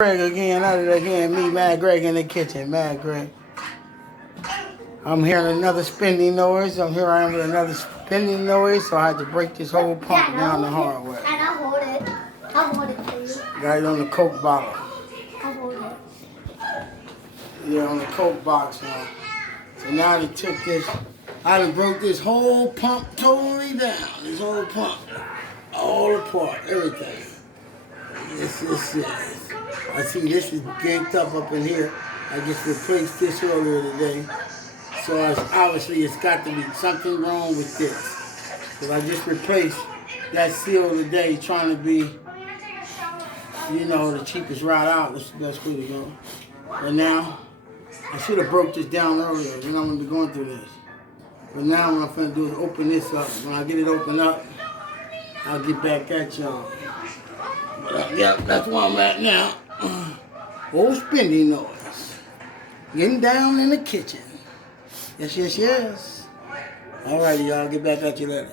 Greg again, me, Mad Greg in the kitchen, Mad Greg. I'm hearing another spinning noise. Here I am with another spinning noise, so I had to break this whole pump down the hard way. And I'll hold it. I'll hold it for you. Got it on the Coke bottle. I'll hold it. Yeah, on the Coke box now. So now they took this, I done broke this whole pump totally down. This whole pump. All apart, everything. This. I see this is ganked up in here. I just replaced this earlier today. So obviously it's got to be something wrong with this. Because I just replaced that seal today trying to be, the cheapest route out. That's the best way to go. And now, I should have broke this down earlier. I'm going to be going through this. But now what I'm going to do is open this up. When I get it opened up, I'll get back at y'all. Yeah, that's where I'm at now. Old spinning noise. Getting down in the kitchen. Yes. Alrighty, y'all. Get back at you later.